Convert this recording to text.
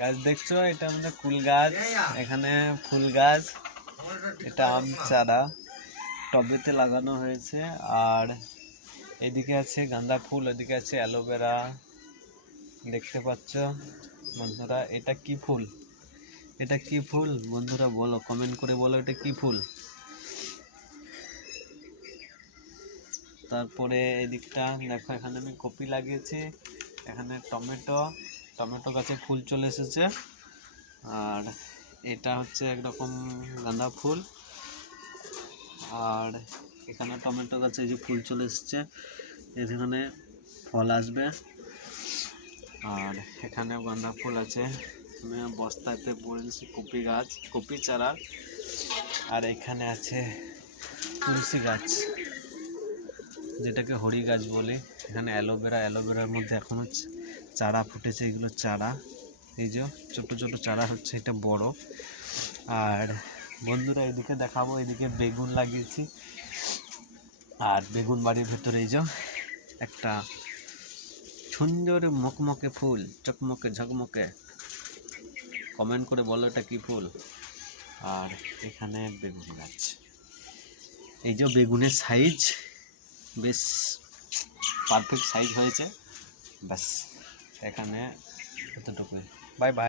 গাছ দেখছ? এটা আমাদের কুল গাছ। এখানে ফুল গাছ, এটা আম চারা। টবেতে লাগানো হয়েছে। আর এদিকে আছে গাঁদা ফুল এদিকে আছে অ্যালোভেরা। দেখতে পাচ্ছ বন্ধুরা, এটা কি ফুল? এটা কি ফুল? বন্ধুরা, বলো কমেন্ট করে বলো এটা কি ফুল? তারপরে এদিকটা দেখো, এখানে আমি কপি লাগিয়েছি। এখানে টমেটো টমেটো গাছে ফুল চলে এসেছে। আর এটা হচ্ছে একরকম গাঁদা ফুল। আর এখানে টমেটো গাছে যে ফুল চলে এসেছে। এখানে ফল আসবে। আর এখানে গাঁদা ফুল আছে। বস্তাতে বলেছি কপি গাছ, কপি চারা। আর এখানে আছে তুলসী গাছ। যেটাকে হরি গাছ বলি, এখানে অ্যালোভেরা, অ্যালোভেরার মধ্যে এখনও চারা ফুটেছে, এগুলো চারা। এই যে ছোট ছোট চারা হচ্ছে, এটা বড়। আর বন্ধুরা, এদিকে দেখাবো, এদিকে বেগুন লাগিয়েছি। আর বেগুন বাড়ির ভেতরে এই যে একটা সুন্দর মকমকে ফুল, চকমকে, ঝকমকে। কমেন্ট করে বলো এটা কী ফুল। আর এখানে বেগুন গাছ। এই যে বেগুনের সাইজ বেশ পারফেক্ট সাইজ হয়েছে ব্যাস এখানে এতটুকুই বাই বাই